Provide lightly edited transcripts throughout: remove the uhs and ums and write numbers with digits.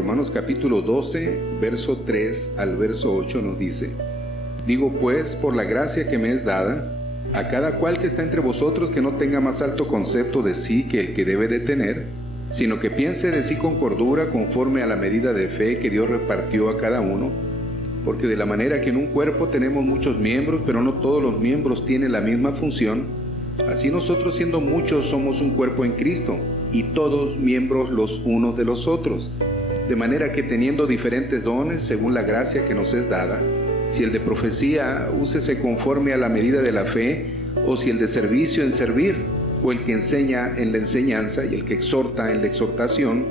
Romanos capítulo 12, verso 3 al verso 8 nos dice: Digo pues, por la gracia que me es dada, a cada cual que está entre vosotros que no tenga más alto concepto de sí que el que debe de tener, sino que piense de sí con cordura conforme a la medida de fe que Dios repartió a cada uno, porque de la manera que en un cuerpo tenemos muchos miembros, pero no todos los miembros tienen la misma función, así nosotros siendo muchos somos un cuerpo en Cristo, y todos miembros los unos de los otros, de manera que teniendo diferentes dones según la gracia que nos es dada, si el de profecía, úsese conforme a la medida de la fe, o si el de servicio en servir, o el que enseña en la enseñanza, y el que exhorta en la exhortación,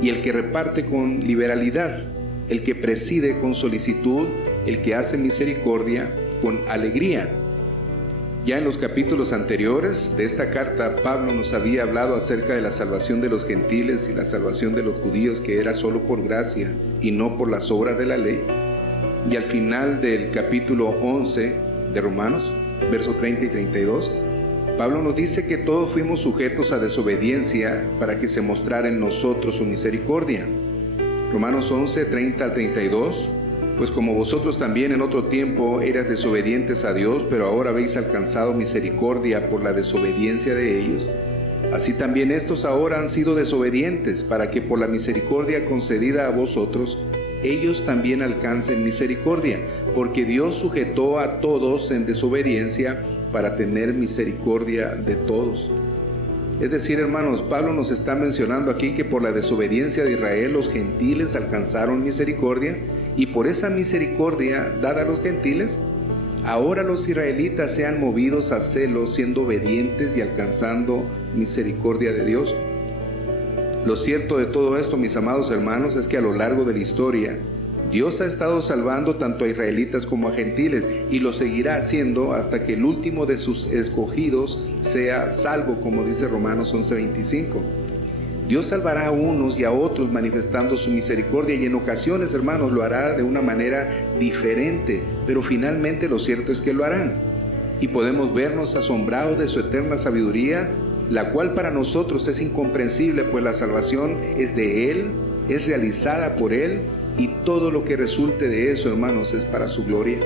y el que reparte con liberalidad, el que preside con solicitud, el que hace misericordia con alegría. Ya en los capítulos anteriores de esta carta, Pablo nos había hablado acerca de la salvación de los gentiles y la salvación de los judíos, que era solo por gracia y no por las obras de la ley. Y al final del capítulo 11 de Romanos, versos 30 y 32, Pablo nos dice que todos fuimos sujetos a desobediencia para que se mostrara en nosotros su misericordia. Romanos 11, 30 al 32, pues como vosotros también en otro tiempo eras desobedientes a Dios, pero ahora habéis alcanzado misericordia por la desobediencia de ellos, así también estos ahora han sido desobedientes, para que por la misericordia concedida a vosotros, ellos también alcancen misericordia, porque Dios sujetó a todos en desobediencia para tener misericordia de todos. Es decir, hermanos, Pablo nos está mencionando aquí que por la desobediencia de Israel los gentiles alcanzaron misericordia, y por esa misericordia dada a los gentiles, ahora los israelitas sean movidos a celo, siendo obedientes y alcanzando misericordia de Dios. Lo cierto de todo esto, mis amados hermanos, es que a lo largo de la historia, Dios ha estado salvando tanto a israelitas como a gentiles, y lo seguirá haciendo hasta que el último de sus escogidos sea salvo, como dice Romanos 11:25. Dios salvará a unos y a otros manifestando su misericordia, y en ocasiones, hermanos, lo hará de una manera diferente, pero finalmente lo cierto es que lo harán. Y podemos vernos asombrados de su eterna sabiduría, la cual para nosotros es incomprensible, pues la salvación es de Él, es realizada por Él, y todo lo que resulte de eso, hermanos, es para su gloria.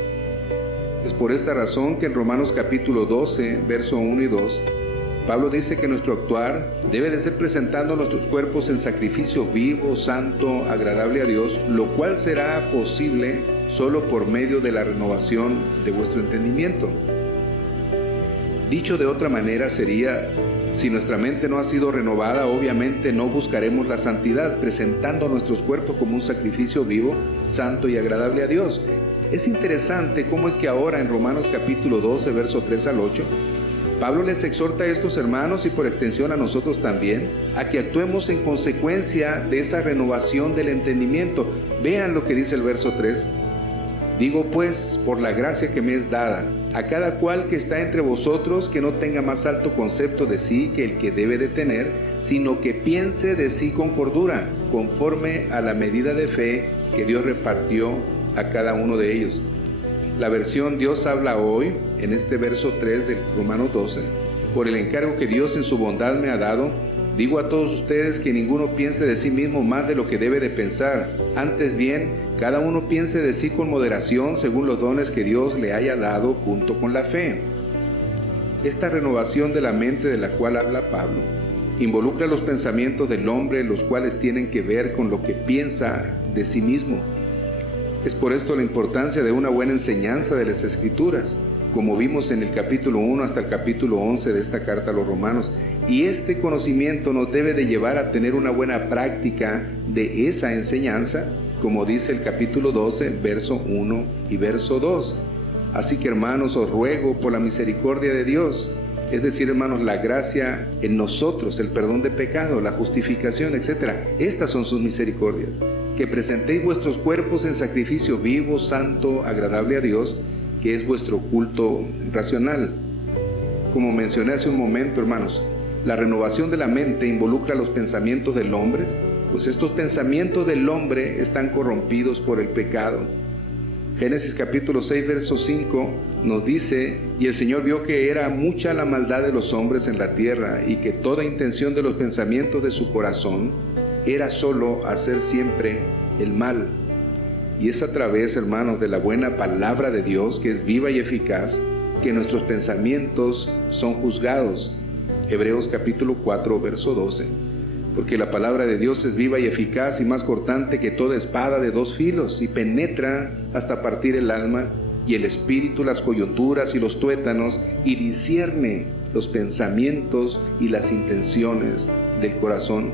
Es por esta razón que en Romanos capítulo 12, verso 1 y 2, Pablo dice que nuestro actuar debe de ser presentando nuestros cuerpos en sacrificio vivo, santo, agradable a Dios, lo cual será posible solo por medio de la renovación de vuestro entendimiento. Dicho de otra manera sería: si nuestra mente no ha sido renovada, obviamente no buscaremos la santidad, presentando nuestros cuerpos como un sacrificio vivo, santo y agradable a Dios. Es interesante cómo es que ahora en Romanos capítulo 12, verso 3 al 8, Pablo les exhorta a estos hermanos, y por extensión a nosotros también, a que actuemos en consecuencia de esa renovación del entendimiento. Vean lo que dice el verso 3. Digo pues, por la gracia que me es dada, a cada cual que está entre vosotros que no tenga más alto concepto de sí que el que debe de tener, sino que piense de sí con cordura, conforme a la medida de fe que Dios repartió a cada uno de ellos. La versión Dios habla hoy, en este verso 3 de Romanos 12, por el encargo que Dios en su bondad me ha dado, digo a todos ustedes que ninguno piense de sí mismo más de lo que debe de pensar. Antes bien, cada uno piense de sí con moderación, según los dones que Dios le haya dado junto con la fe. Esta renovación de la mente de la cual habla Pablo involucra los pensamientos del hombre, los cuales tienen que ver con lo que piensa de sí mismo. Es por esto la importancia de una buena enseñanza de las Escrituras, como vimos en el capítulo 1 hasta el capítulo 11 de esta carta a los Romanos. Y este conocimiento nos debe de llevar a tener una buena práctica de esa enseñanza, como dice el capítulo 12, verso 1 y verso 2. Así que, hermanos, os ruego por la misericordia de Dios, es decir, hermanos, la gracia en nosotros, el perdón de pecado, la justificación, etc. Estas son sus misericordias, que presentéis vuestros cuerpos en sacrificio vivo, santo, agradable a Dios, que es vuestro culto racional. Como mencioné hace un momento, hermanos, la renovación de la mente involucra los pensamientos del hombre, pues estos pensamientos del hombre están corrompidos por el pecado. Génesis capítulo 6, verso 5 nos dice: y el Señor vio que era mucha la maldad de los hombres en la tierra, y que toda intención de los pensamientos de su corazón era solo hacer siempre el mal. Y es a través, hermanos, de la buena palabra de Dios, que es viva y eficaz, que nuestros pensamientos son juzgados. Hebreos capítulo 4, verso 12. Porque la palabra de Dios es viva y eficaz y más cortante que toda espada de dos filos, y penetra hasta partir el alma y el espíritu, las coyunturas y los tuétanos, y discierne los pensamientos y las intenciones del corazón.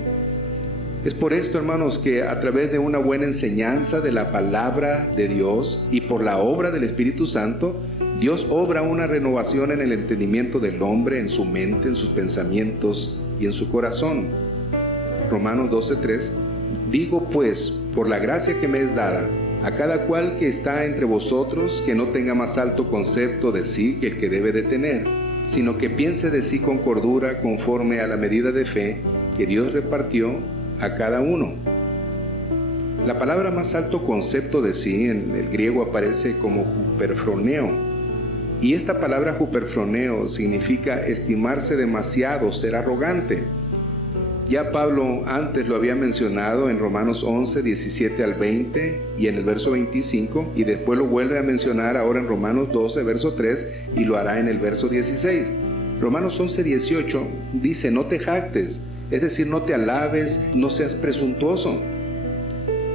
Es por esto, hermanos, que a través de una buena enseñanza de la palabra de Dios y por la obra del Espíritu Santo, Dios obra una renovación en el entendimiento del hombre, en su mente, en sus pensamientos y en su corazón. Romanos 12:3. Digo pues, por la gracia que me es dada, a cada cual que está entre vosotros, que no tenga más alto concepto de sí que el que debe de tener, sino que piense de sí con cordura, conforme a la medida de fe que Dios repartió a cada uno. La palabra más alto concepto de sí en el griego aparece como huperfroneo, y esta palabra huperfroneo significa estimarse demasiado, ser arrogante. Ya Pablo antes lo había mencionado en Romanos 11, 17 al 20 y en el verso 25, y después lo vuelve a mencionar ahora en Romanos 12, verso 3, y lo hará en el verso 16. Romanos 11, 18 dice: no te jactes, es decir, no te alabes, no seas presuntuoso.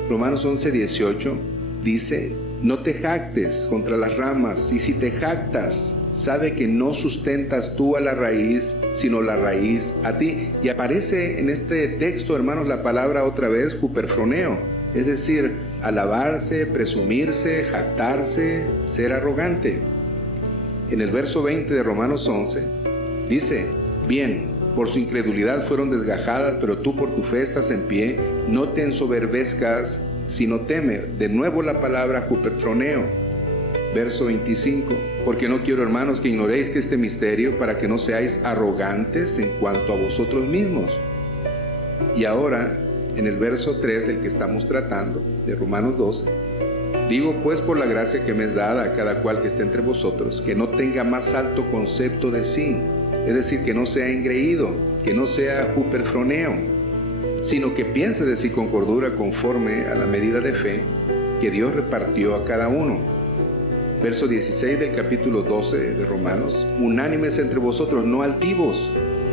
Romanos 11, 18 dice: no te jactes contra las ramas, y si te jactas, sabe que no sustentas tú a la raíz, sino la raíz a ti. Y aparece en este texto, hermanos, la palabra otra vez, huperfroneo, es decir, alabarse, presumirse, jactarse, ser arrogante. En el verso 20 de Romanos 11 dice: bien, por su incredulidad fueron desgajadas, pero tú por tu fe estás en pie, no te ensoberbezcas, sino teme. De nuevo la palabra huperfroneo. Verso 25: porque no quiero, hermanos, que ignoréis que este misterio, para que no seáis arrogantes en cuanto a vosotros mismos. Y ahora, en el verso 3 del que estamos tratando, de Romanos 12, digo pues por la gracia que me es dada a cada cual que esté entre vosotros, que no tenga más alto concepto de sí, es decir, que no sea engreído, que no sea huperfroneo, sino que piense de sí con cordura, conforme a la medida de fe que Dios repartió a cada uno. Verso 16 del capítulo 12 de Romanos: unánimes entre vosotros, no altivos.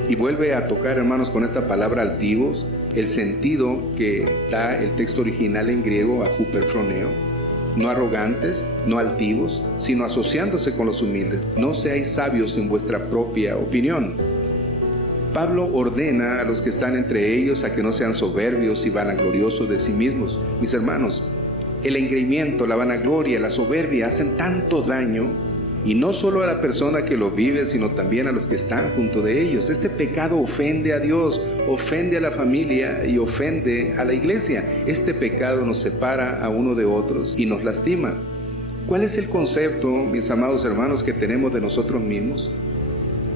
Y vuelve a tocar, hermanos, con esta palabra altivos, el sentido que da el texto original en griego a huperfroneo. No arrogantes, no altivos, sino asociándose con los humildes. No seáis sabios en vuestra propia opinión. Pablo ordena a los que están entre ellos a que no sean soberbios y vanagloriosos de sí mismos. Mis hermanos, el engreimiento, la vanagloria, la soberbia hacen tanto daño, y no solo a la persona que lo vive, sino también a los que están junto de ellos. Este pecado ofende a Dios, ofende a la familia y ofende a la iglesia. Este pecado nos separa a uno de otros y nos lastima. ¿Cuál es el concepto, mis amados hermanos, que tenemos de nosotros mismos?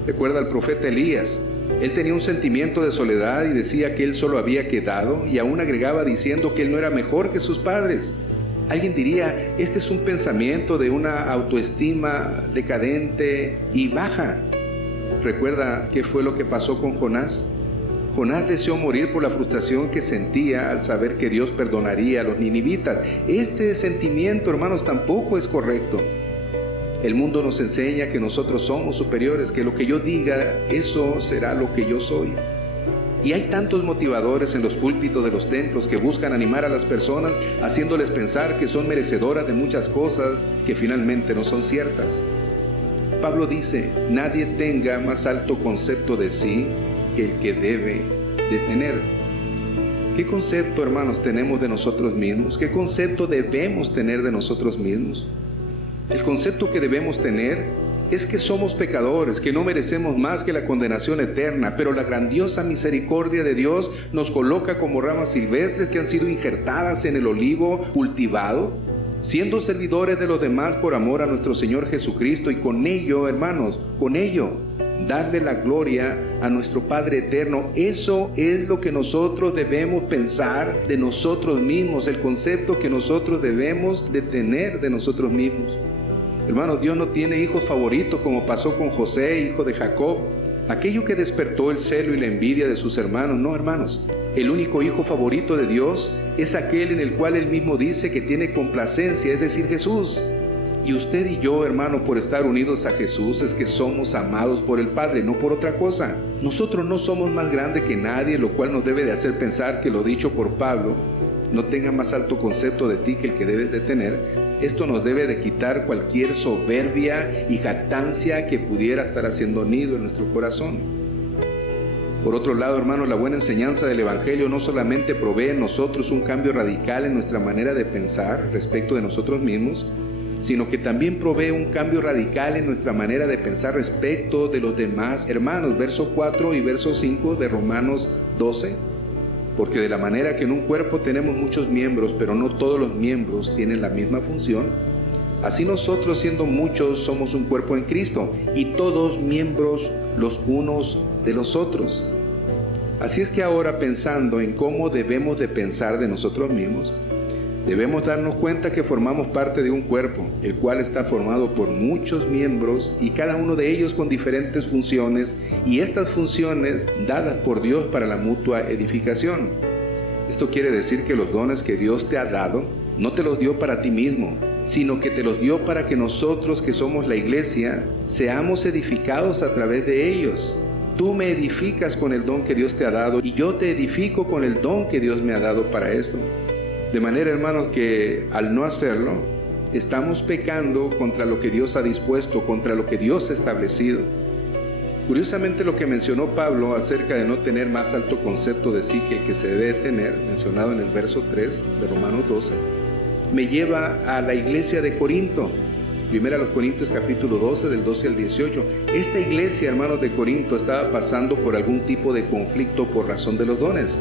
Recuerda al profeta Elías. Él tenía un sentimiento de soledad y decía que él solo había quedado, y aún agregaba diciendo que él no era mejor que sus padres. Alguien diría: este es un pensamiento de una autoestima decadente y baja. ¿Recuerda qué fue lo que pasó con Jonás? Jonás deseó morir por la frustración que sentía al saber que Dios perdonaría a los ninivitas. Este sentimiento, hermanos, tampoco es correcto. El mundo nos enseña que nosotros somos superiores, que lo que yo diga, eso será lo que yo soy. Y hay tantos motivadores en los púlpitos de los templos que buscan animar a las personas, haciéndoles pensar que son merecedoras de muchas cosas que finalmente no son ciertas. Pablo dice: nadie tenga más alto concepto de sí que el que debe de tener. ¿Qué concepto, hermanos, tenemos de nosotros mismos? ¿Qué concepto debemos tener de nosotros mismos? El concepto que debemos tener es que somos pecadores, que no merecemos más que la condenación eterna, pero la grandiosa misericordia de Dios nos coloca como ramas silvestres que han sido injertadas en el olivo cultivado, siendo servidores de los demás por amor a nuestro Señor Jesucristo, y con ello, hermanos, con ello, darle la gloria a nuestro Padre eterno. Eso es lo que nosotros debemos pensar de nosotros mismos, el concepto que nosotros debemos de tener de nosotros mismos. Hermanos, Dios no tiene hijos favoritos como pasó con José, hijo de Jacob, aquello que despertó el celo y la envidia de sus hermanos. No, hermanos, El único hijo favorito de Dios es aquel en el cual Él mismo dice que tiene complacencia, es decir, Jesús. Y usted y yo, hermano, por estar unidos a Jesús, es que somos amados por el Padre, no por otra cosa. Nosotros no somos más grandes que nadie, lo cual nos debe de hacer pensar que lo dicho por Pablo, no tenga más alto concepto de ti que el que debes de tener. Esto nos debe de quitar cualquier soberbia y jactancia que pudiera estar haciendo nido en nuestro corazón. Por otro lado, hermanos, la buena enseñanza del Evangelio no solamente provee en nosotros un cambio radical en nuestra manera de pensar respecto de nosotros mismos, sino que también provee un cambio radical en nuestra manera de pensar respecto de los demás hermanos. Verso 4 y verso 5 de Romanos 12. Porque de la manera que en un cuerpo tenemos muchos miembros, pero no todos los miembros tienen la misma función, así nosotros, siendo muchos, somos un cuerpo en Cristo, y todos miembros los unos de los otros. Así es que ahora, pensando en cómo debemos de pensar de nosotros mismos, debemos darnos cuenta que formamos parte de un cuerpo, el cual está formado por muchos miembros y cada uno de ellos con diferentes funciones, y estas funciones dadas por Dios para la mutua edificación. Esto quiere decir que los dones que Dios te ha dado, no te los dio para ti mismo, sino que te los dio para que nosotros, que somos la iglesia, seamos edificados a través de ellos. Tú me edificas con el don que Dios te ha dado, y yo te edifico con el don que Dios me ha dado para esto. De manera, hermanos, que al no hacerlo, estamos pecando contra lo que Dios ha dispuesto, contra lo que Dios ha establecido. Curiosamente, lo que mencionó Pablo acerca de no tener más alto concepto de sí que el que se debe tener, mencionado en el verso 3 de Romanos 12, me lleva a la iglesia de Corinto. Primera a los Corintios capítulo 12, del 12 al 18. Esta iglesia, hermanos, de Corinto estaba pasando por algún tipo de conflicto por razón de los dones.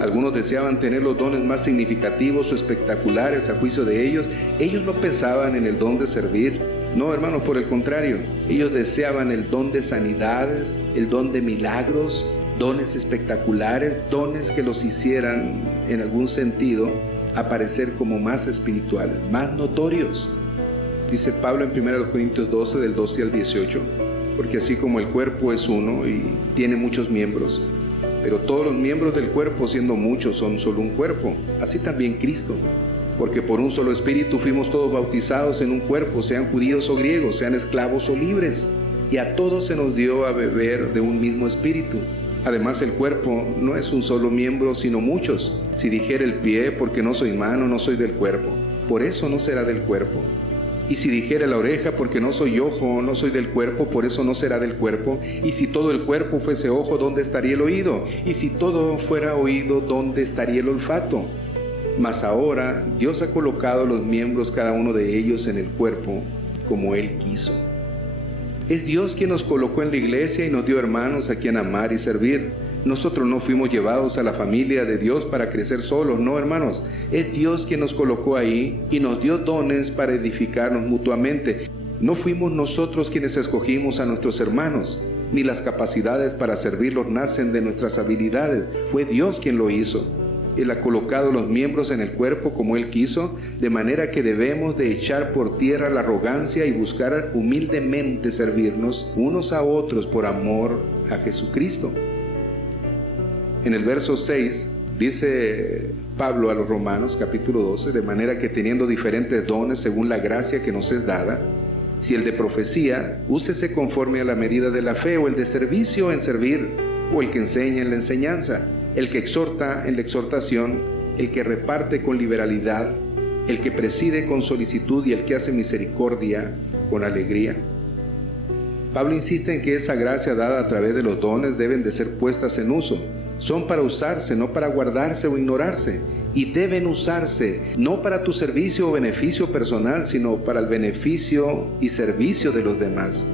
Algunos deseaban tener los dones más significativos o espectaculares a juicio de ellos. Ellos no pensaban en el don de servir. No, hermanos, por el contrario. Ellos deseaban el don de sanidades, el don de milagros, dones espectaculares, dones que los hicieran, en algún sentido, aparecer como más espirituales, más notorios. Dice Pablo en 1 Corintios 12, del 12 al 18, porque así como el cuerpo es uno y tiene muchos miembros, pero todos los miembros del cuerpo, siendo muchos, son solo un cuerpo, así también Cristo. Porque por un solo espíritu fuimos todos bautizados en un cuerpo, sean judíos o griegos, sean esclavos o libres, y a todos se nos dio a beber de un mismo espíritu. Además, el cuerpo no es un solo miembro, sino muchos. Si dijera el pie, porque no soy mano, no soy del cuerpo, por eso no será del cuerpo. Y si dijera la oreja, porque no soy ojo, no soy del cuerpo, por eso no será del cuerpo. Y si todo el cuerpo fuese ojo, ¿dónde estaría el oído? Y si todo fuera oído, ¿dónde estaría el olfato? Mas ahora Dios ha colocado los miembros, cada uno de ellos, en el cuerpo, como Él quiso. Es Dios quien nos colocó en la iglesia y nos dio hermanos a quien amar y servir. Nosotros no fuimos llevados a la familia de Dios para crecer solos, no, hermanos. Es Dios quien nos colocó ahí y nos dio dones para edificarnos mutuamente. No fuimos nosotros quienes escogimos a nuestros hermanos, ni las capacidades para servirlos nacen de nuestras habilidades. Fue Dios quien lo hizo. Él ha colocado los miembros en el cuerpo como Él quiso, de manera que debemos de echar por tierra la arrogancia y buscar humildemente servirnos unos a otros por amor a Jesucristo. En el verso 6 dice Pablo a los Romanos capítulo 12, de manera que teniendo diferentes dones según la gracia que nos es dada, si el de profecía, úsese conforme a la medida de la fe, o el de servicio en servir, o el que enseña en la enseñanza, el que exhorta en la exhortación, el que reparte con liberalidad, el que preside con solicitud y el que hace misericordia con alegría. Pablo insiste en que esa gracia dada a través de los dones deben de ser puestas en uso. Son para usarse, no para guardarse o ignorarse. Y deben usarse no para tu servicio o beneficio personal, sino para el beneficio y servicio de los demás.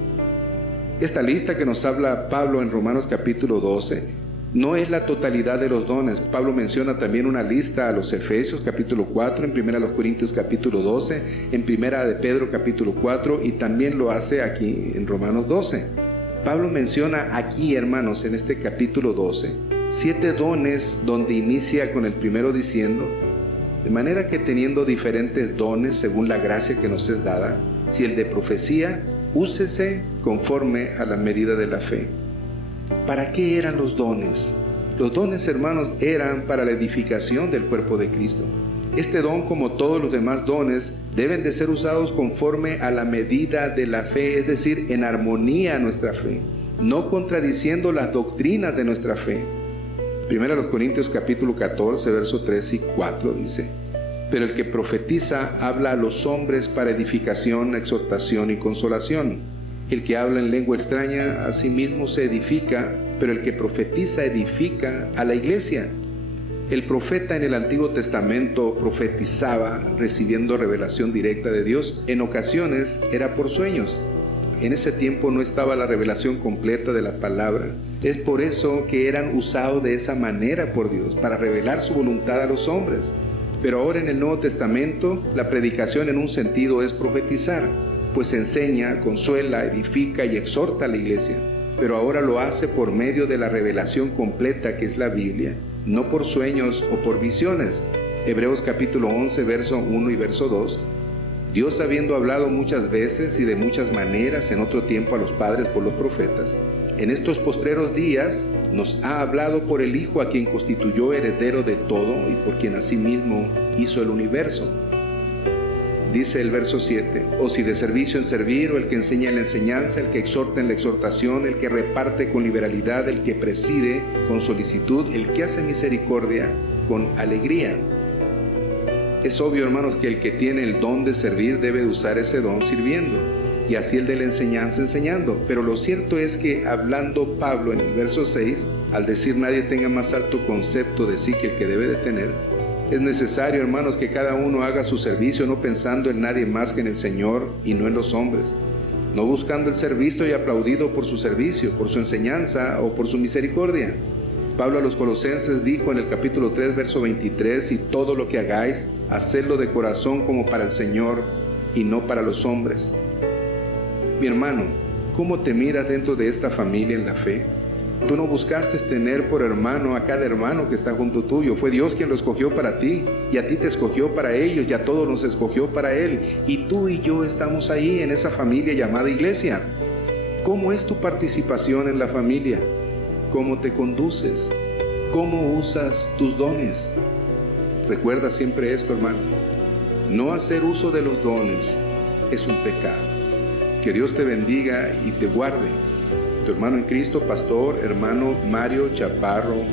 Esta lista que nos habla Pablo en Romanos capítulo 12 no es la totalidad de los dones. Pablo menciona también una lista a los Efesios capítulo 4, en 1 Corintios capítulo 12, en 1 de Pedro capítulo 4, y también lo hace aquí en Romanos 12. Pablo menciona aquí, hermanos, en este capítulo 12, 7 dones, donde inicia con el primero diciendo: de manera que teniendo diferentes dones según la gracia que nos es dada, si el de profecía, úsese conforme a la medida de la fe. ¿Para qué eran los dones? Los dones, hermanos, eran para la edificación del cuerpo de Cristo. Este don, como todos los demás dones, deben de ser usados conforme a la medida de la fe, es decir, en armonía a nuestra fe, no contradiciendo las doctrinas de nuestra fe. 1 Corintios capítulo 14, versos 3 y 4 dice: pero el que profetiza habla a los hombres para edificación, exhortación y consolación. El que habla en lengua extraña a sí mismo se edifica, pero el que profetiza edifica a la iglesia. El profeta en el Antiguo Testamento profetizaba recibiendo revelación directa de Dios. En ocasiones era por sueños. En ese tiempo no estaba la revelación completa de la palabra. Es por eso que eran usados de esa manera por Dios, para revelar su voluntad a los hombres. Pero ahora en el Nuevo Testamento, la predicación en un sentido es profetizar, pues enseña, consuela, edifica y exhorta a la iglesia. Pero ahora lo hace por medio de la revelación completa que es la Biblia, no por sueños o por visiones. Hebreos capítulo 11, verso 1 y verso 2. Dios, habiendo hablado muchas veces y de muchas maneras en otro tiempo a los padres por los profetas, en estos postreros días nos ha hablado por el Hijo, a quien constituyó heredero de todo y por quien asimismo hizo el universo. Dice el verso 7, o si de servicio en servir, o el que enseña en la enseñanza, el que exhorta en la exhortación, el que reparte con liberalidad, el que preside con solicitud, el que hace misericordia con alegría. Es obvio, hermanos, que el que tiene el don de servir debe usar ese don sirviendo, y así el de la enseñanza enseñando. Pero lo cierto es que hablando Pablo en el verso 6, al decir nadie tenga más alto concepto de sí que el que debe de tener, es necesario, hermanos, que cada uno haga su servicio no pensando en nadie más que en el Señor y no en los hombres, no buscando el ser visto y aplaudido por su servicio, por su enseñanza o por su misericordia. Pablo a los Colosenses dijo en el capítulo 3, verso 23, y todo lo que hagáis, hacedlo de corazón como para el Señor y no para los hombres. Mi hermano, ¿cómo te miras dentro de esta familia en la fe? Tú no buscaste tener por hermano a cada hermano que está junto tuyo. Fue Dios quien lo escogió para ti, y a ti te escogió para ellos, y a todos nos escogió para Él. Y tú y yo estamos ahí en esa familia llamada iglesia. ¿Cómo es tu participación en la familia? ¿Cómo te conduces? ¿Cómo usas tus dones? Recuerda siempre esto, hermano. No hacer uso de los dones es un pecado. Que Dios te bendiga y te guarde. Tu hermano en Cristo, pastor, hermano Mario Chaparro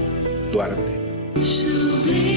Duarte.